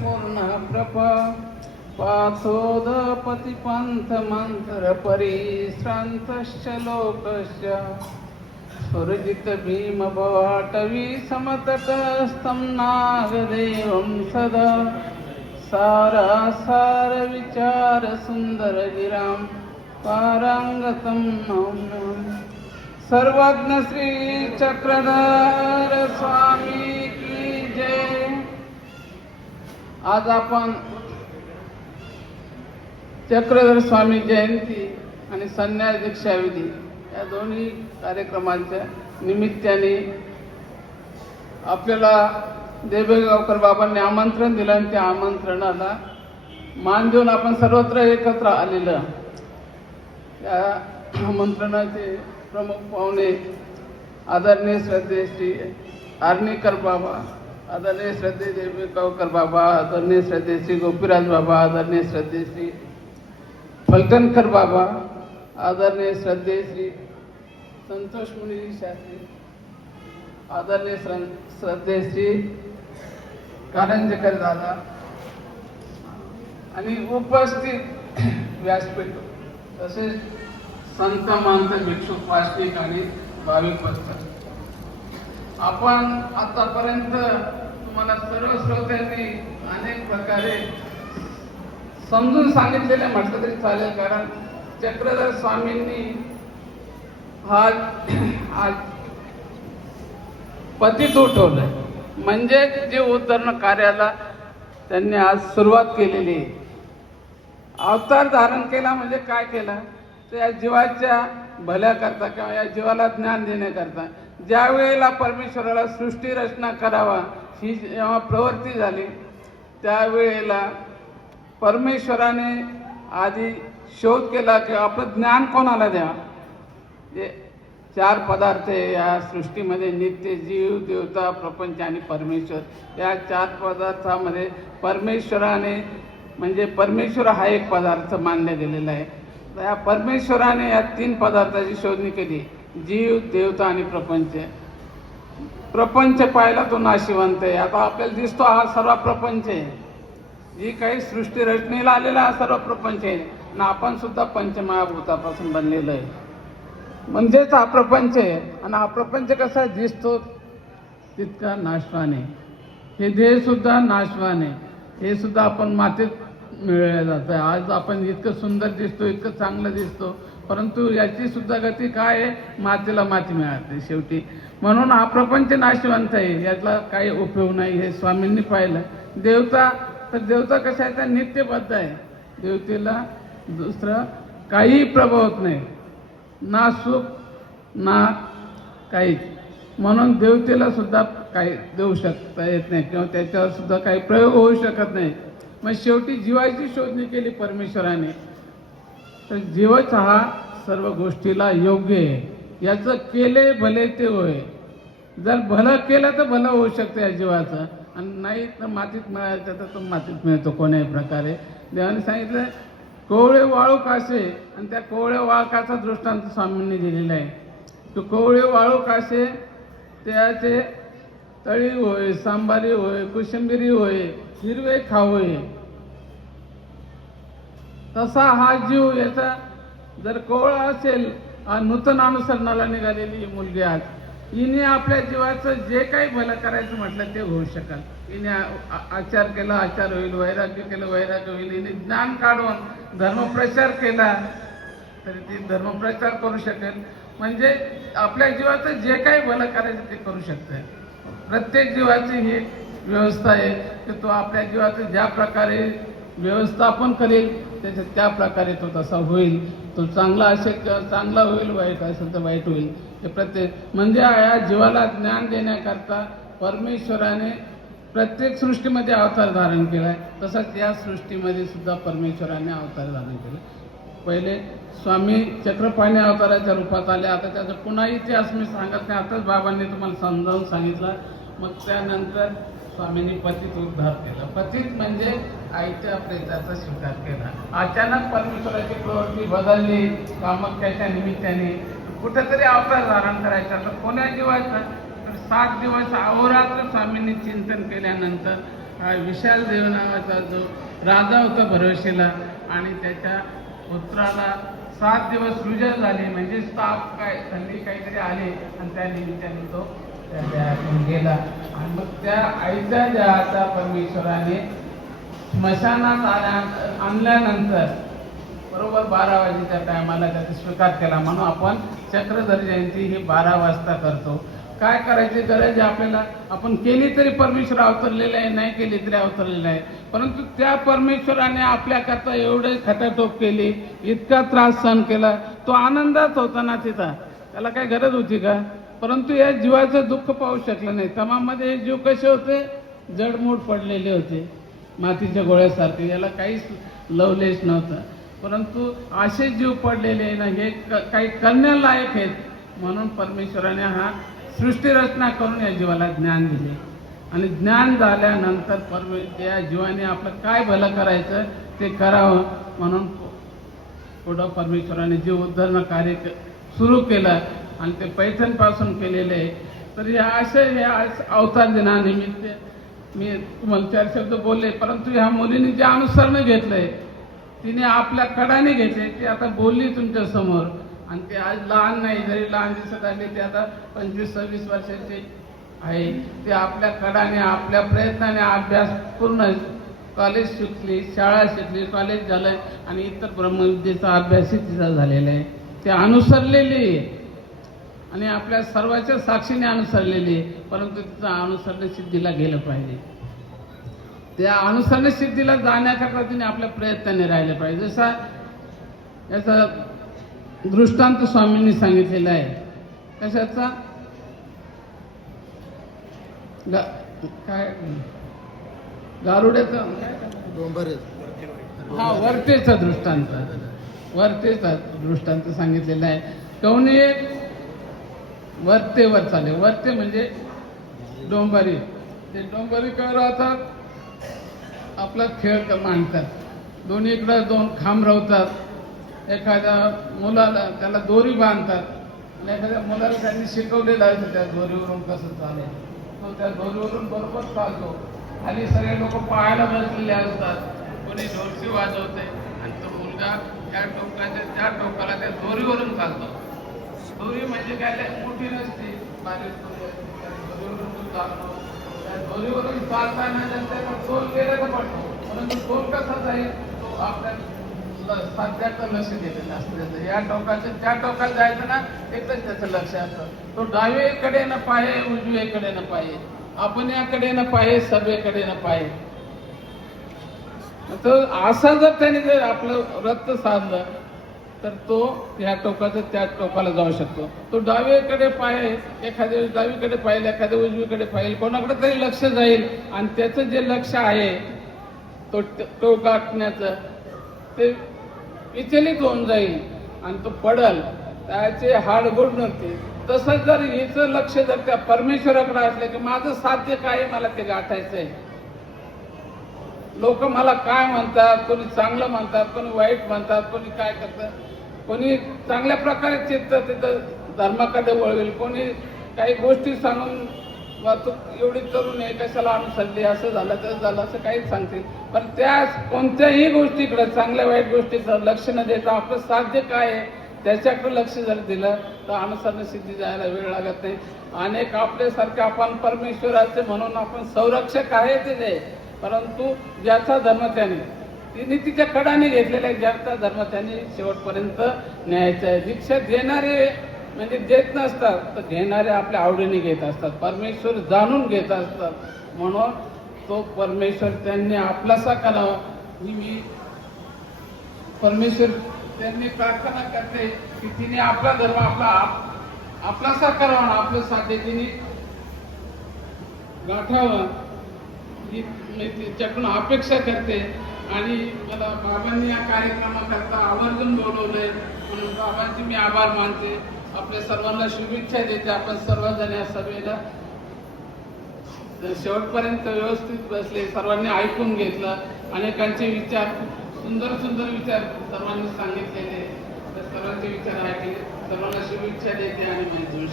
पूर्णप्रपा पातोदपतिपथमन्त्रीश्रान्तश्च लोकस्य स्वर्जितभीमभवाटविसमतटस्तं नागदेवं सदा। सारासारविचारसुन्दरगिरां पारङ्गतं सर्वज्ञ श्रीचक्रधरस्वामी आज आपण चक्रधर स्वामी जयंती आणि संन्यास दीक्षाविधी या दोन्ही कार्यक्रमांच्या निमित्ताने आपल्याला देवेगावकर बाबांनी आमंत्रण दिलं आणि त्या आमंत्रणाला मान देऊन आपण सर्वत्र एकत्र आलेलं. या आमंत्रणाचे प्रमुख पाहुणे आदरणीय श्रद्धेश्री आर्णीकर बाबा आदरणीय श्रद्धे देवेगावकर बाबा आदरणीय श्रद्धे श्री गोपीराज बाबा आदरणीय श्रद्धे श्री फलटणकर बाबा आदरणीय श्रद्धे श्री संतोष मुनी शास्त्री आदरणीय श्रं- श्रद्धे श्री कारंजकर दादा आणि उपस्थित व्यासपीठ तसेच संत मानत भिक्षुक वाचनिक आणि भाविक बसतात आपण आतापर्यंत तुम्हाला सर्व श्रोत्यांनी अनेक प्रकारे समजून सांगितलेलं म्हटलं तरी चालेल कारण चक्रधर स्वामींनी हा आज पतीत उठवलंय. म्हणजे जे उद्धरण कार्याला त्यांनी आज सुरुवात केलेली आहे. अवतार धारण केला म्हणजे काय केला? तर या जीवाच्या भल्याकरता किंवा या जीवाला ज्ञान देण्याकरता. ज्या वेळेला परमेश्वराला सृष्टी रचना करावा ही जेव्हा प्रवृत्ती झाली त्यावेळेला परमेश्वराने आधी शोध केला की आपलं ज्ञान कोणाला द्या? जे चार पदार्थ या सृष्टीमध्ये नित्य जीव देवता प्रपंच आणि परमेश्वर. या चार पदार्थामध्ये परमेश्वराने म्हणजे परमेश्वर हा एक पदार्थ मानला गेलेला आहे. या परमेश्वराने या तीन पदार्थाची शोधणी केली जीव देवता आणि प्रपंच. प्रपंच पाहिला तो नाशिवंत आहे. आता आपल्याला दिसतो हा सर्व प्रपंच आहे. जी काही सृष्टी रचनेला आलेला हा सर्व प्रपंच आहे. आणि आपण सुद्धा पंचमहाभूतापासून बनलेलो आहे. म्हणजेच हा प्रपंच आहे. आणि हा प्रपंच कसा दिसतो? तितका नाशवान. आहे हे देह सुद्धा नाशवान. आहे हे सुद्धा आपण मातीत मिळवलं जातं. आज आपण इतकं सुंदर दिसतो इतकं चांगलं दिसतो. परंतु याची सुद्धा गती काय आहे? मातीला माती मिळते शेवटी. म्हणून हा प्रपंच नाशवंत आहे. यातला काही उपयोग नाही हे स्वामींनी पाहिलं. देवता तर देवता कसा आहे तर नित्यबद्ध आहे. देवतेला दुसरं काहीही प्रभावत नाही. ना सुख ना काहीच म्हणून देवतेला सुद्धा काही देऊ शकता येत नाही किंवा त्याच्यावर सुद्धा काही प्रयोग होऊ शकत नाही. मग शेवटी जीवाची शोधणी केली परमेश्वराने. तर जीवच हा सर्व गोष्टीला योग्य आहे. याचं केले भले ते होय. जर भलं केलं तर भलं होऊ शकतं या जीवाचं. आणि नाही तर मातीत मिळायचं तर तो मातीत मिळतो कोण्याही प्रकारे. देवाने सांगितलं कोवळे वाळू कासे? आणि त्या कोवळ्या वाळकाचा दृष्टांत स्वामींनी दिलेला आहे. तो कोवळे वाळू कासे? त्याचे तळी होय सांबारी होय कोशिंबिरी होय हिरवे खावोय तसा हा जीव याचा जर कोवळा असेल नूतन अनुसरणाला निघालेली ही मुलगी आज. हिने आपल्या जीवाचं जे काही भलं करायचं म्हटलं ते होऊ शकाल. हिने आचार केला आचार होईल वैराग्य केलं वैराग्य होईल. हिने ज्ञान काढून धर्मप्रचार केला तरी ती धर्मप्रचार करू शकेल. म्हणजे आपल्या जीवाचं जे काही भलं करायचं ते करू शकते. प्रत्येक जीवाची ही व्यवस्था आहे की तो आपल्या जीवाचं ज्या प्रकारे व्यवस्थापन करेल त्याच्या त्या प्रकारे तो तसा होईल. तो चांगला असेल तर चांगला होईल वाईट असेल तर वाईट होईल. हे प्रत्येक म्हणजे या जीवाला ज्ञान देण्याकरता परमेश्वराने प्रत्येक सृष्टीमध्ये अवतार धारण केला आहे तसंच या सृष्टीमध्ये सुद्धा परमेश्वराने अवतार धारण केलं. पहिले स्वामी चक्रपाणी अवताराच्या रूपात आले. आता त्याचा पुन्हा इतिहास मी सांगत नाही. आताच बाबांनी तुम्हाला समजावून सांगितलं. मग त्यानंतर स्वामींनी पतित उद्धार केला. पतित म्हणजे आईच्या प्रेताचा स्वीकार केला. अचानक परमेश्वराची प्रवृत्ती बदलली कामाख्याच्या निमित्ताने. कुठेतरी अवतार धारण करायचा तर कोण्या जीवाचा? तर सात दिवस अहोरात्र स्वामींनी चिंतन केल्यानंतर विशाल देव नावाचा जो राजा होता भरवशीला आणि त्याच्या पुत्राला सात दिवस रुजर झाले म्हणजे ताप काय थंडी काहीतरी आली आणि त्या निमित्ताने तो त्या देहातून गेला. आणि मग त्या आईच्या देहाचा परमेश्वराने स्मशानात आल्या आणल्यानंतर बरोबर बारा वाजेच्या टायमाला त्याचा स्वीकार केला. म्हणून आपण चक्रधर जयंती ही बारा वाजता करतो. काय करायची गरज आहे आपल्याला? आपण केली तरी परमेश्वर अवतरलेलं आहे नाही केली तरी अवतरलेलं आहे. परंतु त्या परमेश्वराने आपल्याकरता एवढे खटाटोप केली इतका त्रास सहन केला. तो आनंदात होता ना तिथं? त्याला काय गरज होती का? परंतु या जीवाचं दुःख पाहू शकलं नाही. तमामध्ये हे जीव कसे होते? जडमूड पडलेले होते. मातीच्या गोळ्यासारखे. याला काहीच लवलेच नव्हतं. परंतु असे जीव पडलेले ना हे क- काही करण्यालायक आहेत. म्हणून परमेश्वराने हा सृष्टीरचना करून या जीवाला ज्ञान दिले. आणि ज्ञान झाल्यानंतर परमे या जीवाने आपलं काय भलं करायचं ते करावं म्हणून पुढं परमेश्वराने जीव उद्धरण कार्य सुरू केलं. आणि ते पैठणपासून केलेले आहे. तर हे असे हे आज अवतार दिनानिमित्त मी तुम्हाला चार शब्द बोलले परंतु ह्या मुलीने जे अनुसरण घेतलंय तिने आपल्या कडाने घेतले ती आता बोलली तुमच्यासमोर. आणि ते आज लहान नाही जरी लहान दिसत आले ते आता पंचवीस सव्वीस वर्षाचे आहे. ते आपल्या कडाने आपल्या प्रयत्नाने अभ्यास पूर्ण कॉलेज शिकली शाळा शिकली कॉलेज झालंय आणि इतर ब्रह्मविद्येचा अभ्यासही तिचा झालेला आहे. ते अनुसरलेली आहे. आणि आपल्या सर्वांच्या साक्षीने अनुसरलेली परंतु तिचं अनुसरण सिद्धीला गेलं पाहिजे. त्या अनुसरण सिद्धीला जाण्याकरता तिने आपल्या प्रयत्नाने राहिले पाहिजे. जसा याचा दृष्टांत स्वामींनी सांगितलेला आहे. कशाचा? काय? गारुड्याचा हा वर्तेचा दृष्टांत. वर्तेचा दृष्टांत सांगितलेला आहे. कवने वरते वर चाले वरते म्हणजे डोंबारी. ते डोंबारी काय राहतात? आपला खेळ मांडतात दोन्हीकडं दोन खांब राहतात. एखाद्या मुलाला त्याला दोरी बांधतात. आणि एखाद्या मुलाला त्यांनी शिकवलेलं आहे त्या दोरीवरून कसं चालेल तो त्या दोरीवरून बरोबर चालतो. खाली सगळे लोक पाहायला बसलेले असतात. कोणी ढोलशी वाजवते. आणि तो मुलगा त्या टोकाच्या त्या टोकाला त्या दोरीवरून चालतो. दोरी म्हणजे काय लय मोठी नसते. बारीक दोरी चालतो त्या चालताना त्याचा तोल गेला तर पडतो परंतु तोल कसा जाईल तो आपल्या ल- साध्याचं लक्ष दिलेलं असतं. या टोकाचं त्या टोकाला जायचं ना एकदम त्याचं लक्ष असतं. तो डावीकडे न पाहे उजवीकडे न पाहे. आपण याकडे न पाहे सभेकडे न पाहे. तर असं जर त्याने जर आपलं रक्त साधलं तर तो या टोकाचा त्या टोकाला जाऊ शकतो. तो डावीकडे पाय एखाद्या वेळेस डावीकडे पाहिजे एखाद्या उजवीकडे पाहिजे कोणाकडे तरी लक्ष जाईल. आणि त्याचं जे लक्ष आहे तो तो गाठण्याचं ते विचलित होऊन जाईल आणि तो पडल. त्याचे हाड नव्हते. तसंच जर हिचं लक्ष जर त्या परमेश्वराकडे असलं की माझं साध्य काय आहे, मला ते गाठायचं आहे. लोक मला काय म्हणतात कोणी चांगलं म्हणतात कोणी वाईट म्हणतात कोणी काय करतात कोणी चांगल्या प्रकारे चित्त तिथं धर्माकडे वळवेल कोणी काही गोष्टी सांगून वाहतूक तू एवढी करून नये कशाला अनुसरली असं झालं तसं झालं असं काहीच सांगतील. पण त्या कोणत्याही गोष्टीकडे चांगल्या वाईट गोष्टीचं लक्ष न देता आपलं साध्य काय आहे त्याच्याकडे लक्ष जर दिलं तर अनुसरण सिद्धी जायला वेळ लागत नाही. अनेक आपल्यासारखे आपण परमेश्वराचे म्हणून आपण संरक्षक आहे ते ते परंतु ज्याचा धर्म त्याने तिने तिच्या कडाने घेतलेला ज्याचा धर्म त्याने शेवटपर्यंत न्यायचा आहे. दीक्षा देणारे म्हणजे देत नसतात तर घेणारे आपल्या आवडीने घेत असतात. परमेश्वर जाणून घेत असतात. म्हणून तो परमेश्वर त्यांनी आपलासा करावा ही मी परमेश्वर त्यांनी प्रार्थना करते की तिने आपला धर्म आपला आप- आपलासा करावा आणि आपलं साध्य तिने गाठावं. ही मी तिच्याकडून अपेक्षा करते. आणि मला बाबांनी या कार्यक्रमाकरता आवर्जून बोलवलंय. म्हणून बाबांचे मी आभार मानते. आपल्या सर्वांना शुभेच्छा देते. आपण सर्वजण या सभेला. शेवटपर्यंत व्यवस्थित बसले. सर्वांनी ऐकून घेतलं. अनेकांचे विचार सुंदर सुंदर विचार सर्वांनी सांगितलेले. तर सर्वांचे विचार ऐकले. सर्वांना शुभेच्छा देते आणि माझी दोन